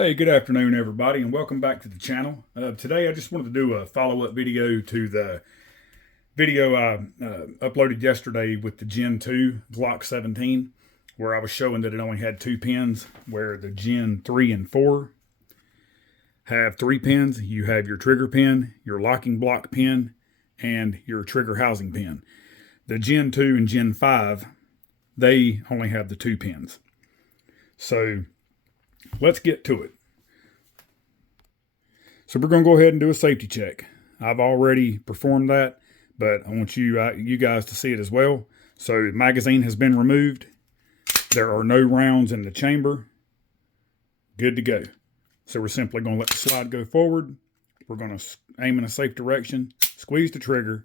Hey, good afternoon, everybody, and welcome back to the channel. Today, I just wanted to do a follow-up video to the video I uploaded yesterday with the Gen 2 Glock 17, where I was showing that it only had 2 pins, where the Gen 3 and 4 have 3 pins. You have your trigger pin, your locking block pin, and your trigger housing pin. The Gen 2 and Gen 5, they only have the 2 pins. So let's get to it. So we're going to go ahead and do a safety check. I've already performed that, but I want you guys to see it as well. So the magazine has been removed. There are no rounds in the chamber. Good to go. So we're simply going to let the slide go forward. We're going to aim in a safe direction, squeeze the trigger,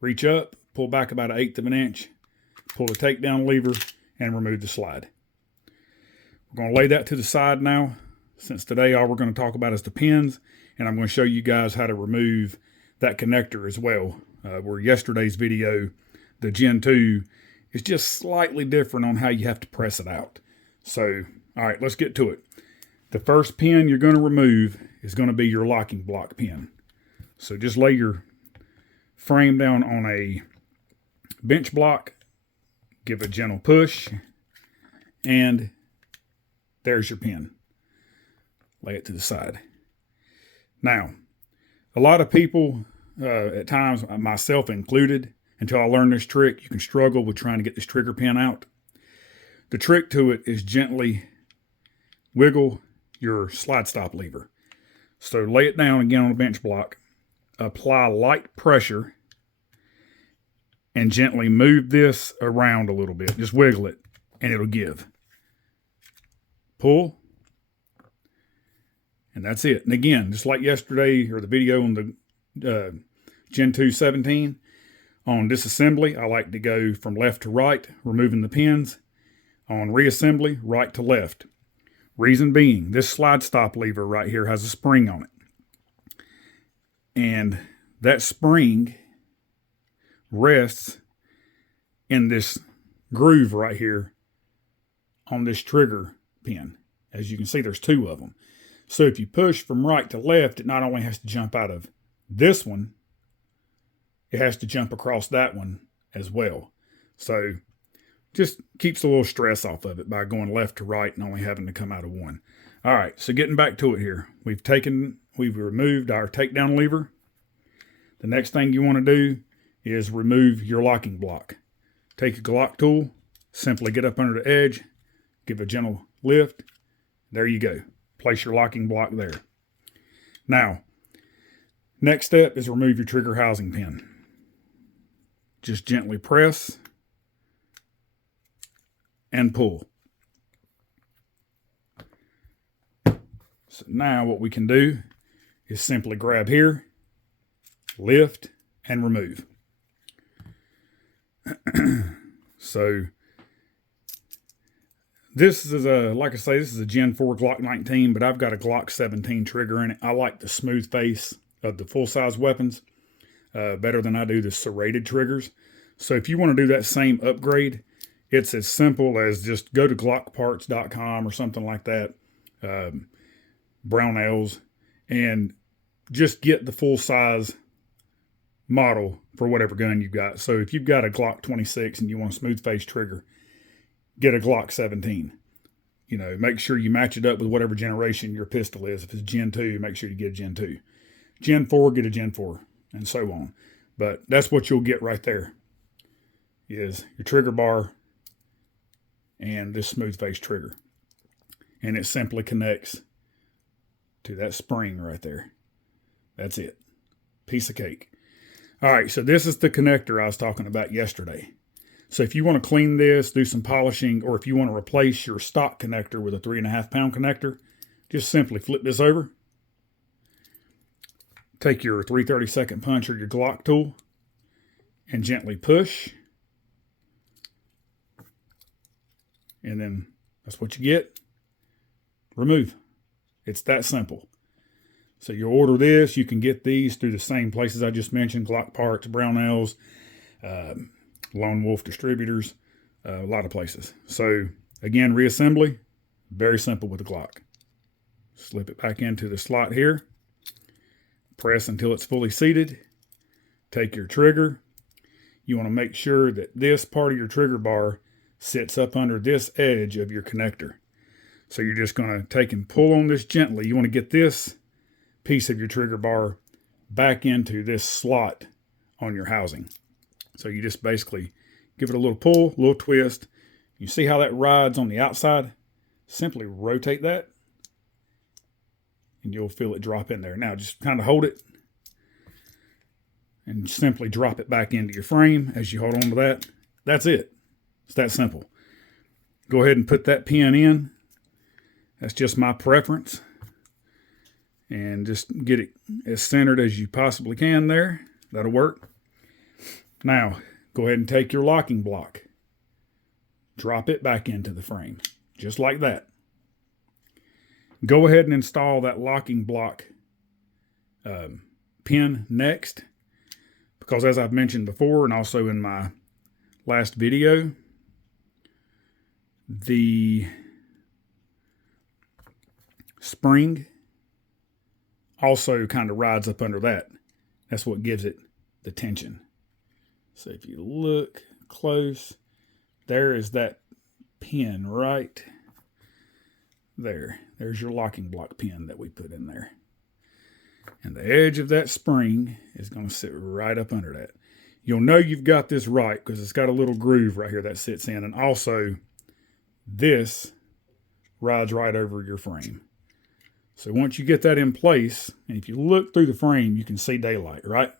reach up, pull back about 1/8 of an inch, pull the takedown lever, and remove the slide. We're going to lay that to the side now, since today all we're going to talk about is the pins, and I'm going to show you guys how to remove that connector as well. Where yesterday's video, the Gen 2, is just slightly different on how you have to press it out. So, all right, let's get to it. The first pin you're going to remove is going to be your locking block pin. So just lay your frame down on a bench block, give a gentle push, and there's your pin. Lay it to the side. Now, a lot of people, at times, myself included, until I learned this trick, you can struggle with trying to get this trigger pin out. The trick to it is gently wiggle your slide stop lever. So lay it down again on a bench block, apply light pressure, and gently move this around a little bit. Just wiggle it, and it'll give. Pull. And that's it. And again, just like yesterday, or the video on the Gen 2 17, on disassembly, I like to go from left to right, removing the pins. On reassembly, right to left. Reason being, this slide stop lever right here has a spring on it. And that spring rests in this groove right here on this trigger pin. As you can see, there's 2 of them. So if you push from right to left, it not only has to jump out of this one, it has to jump across that one as well. So just keeps a little stress off of it by going left to right and only having to come out of one. All right, so getting back to it here. We've removed our takedown lever. The next thing you want to do is remove your locking block. Take a Glock tool, simply get up under the edge, give a gentle lift. There you go. Place your locking block there. Now, next step is remove your trigger housing pin. Just gently press and pull. So now what we can do is simply grab here, lift, and remove. So this is like I say, this is a Gen 4 Glock 19, but I've got a Glock 17 trigger in it. I like the smooth face of the full-size weapons better than I do the serrated triggers. So if you want to do that same upgrade, it's as simple as just go to glockparts.com or something like that, Brownells, and just get the full-size model for whatever gun you've got. So if you've got a Glock 26 and you want a smooth face trigger, get a Glock 17. You know, make sure you match it up with whatever generation your pistol is. If it's Gen 2, make sure you get a Gen 2. Gen 4, get a Gen 4, and so on. But that's what you'll get right there, is your trigger bar and this smooth face trigger. And it simply connects to that spring right there. That's it. Piece of cake. All right, so this is the connector I was talking about yesterday. So if you want to clean this, do some polishing, or if you want to replace your stock connector with a 3.5 pound connector, just simply flip this over. Take your 3/32 punch or your Glock tool and gently push. And then that's what you get. Remove. It's that simple. So you order this, you can get these through the same places I just mentioned, Glock Parts, Brownells, Lone Wolf Distributors, a lot of places. So again, reassembly, very simple with the Glock. Slip it back into the slot here. Press until it's fully seated. Take your trigger. You want to make sure that this part of your trigger bar sits up under this edge of your connector. So you're just going to take and pull on this gently. You want to get this piece of your trigger bar back into this slot on your housing. So you just basically give it a little pull, a little twist. You see how that rides on the outside? Simply rotate that and you'll feel it drop in there. Now just kind of hold it and simply drop it back into your frame as you hold on to that. That's it. It's that simple. Go ahead and put that pin in. That's just my preference. And just get it as centered as you possibly can there. That'll work. Now, go ahead and take your locking block. Drop it back into the frame, just like that. Go ahead and install that locking block pin next, because as I've mentioned before and also in my last video, the spring also kind of rides up under that. That's what gives it the tension. So if you look close, there is that pin right there. There's your locking block pin that we put in there. And the edge of that spring is going to sit right up under that. You'll know you've got this right because it's got a little groove right here that sits in. And also, this rides right over your frame. So once you get that in place, and if you look through the frame, you can see daylight, right?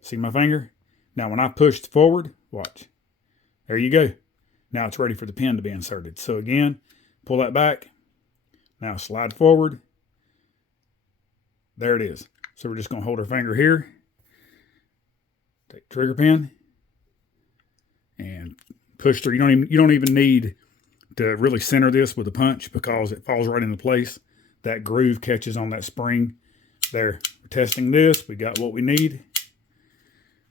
See my finger? Now when I pushed forward, watch. There you go. Now it's ready for the pin to be inserted. So again, pull that back. Now slide forward. There it is. So we're just going to hold our finger here. Take the trigger pin and push through. You don't even need to really center this with a punch because it falls right into place. That groove catches on that spring. There, we're testing this. We got what we need.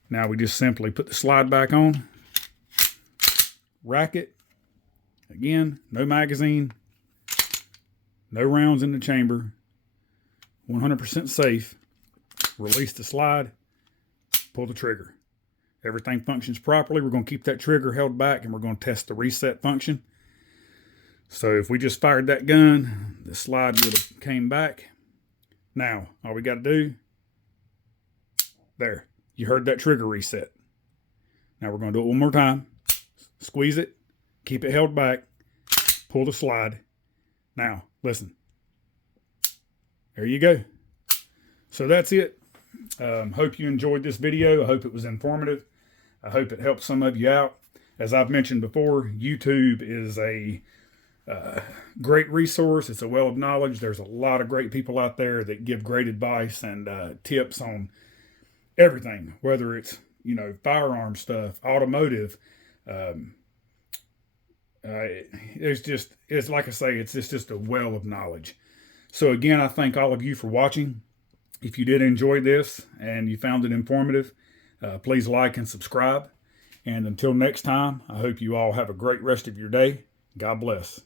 Now we just simply put the slide back on. Rack it. Again, no magazine. No rounds in the chamber. 100% safe. Release the slide. Pull the trigger. Everything functions properly. We're going to keep that trigger held back and we're going to test the reset function. So if we just fired that gun, the slide would have came back. Now, all we got to do, there, you heard that trigger reset. Now we're going to do it one more time. Squeeze it, keep it held back, pull the slide. Now, listen. There you go. So that's it. Hope you enjoyed this video. I hope it was informative. I hope it helped some of you out. As I've mentioned before, YouTube is a great resource. It's a well of knowledge. There's a lot of great people out there that give great advice and tips on everything, whether it's, firearm stuff, automotive. It's like I say, it's just a well of knowledge. So again, I thank all of you for watching. If you did enjoy this and you found it informative, please like and subscribe. And until next time, I hope you all have a great rest of your day. God bless.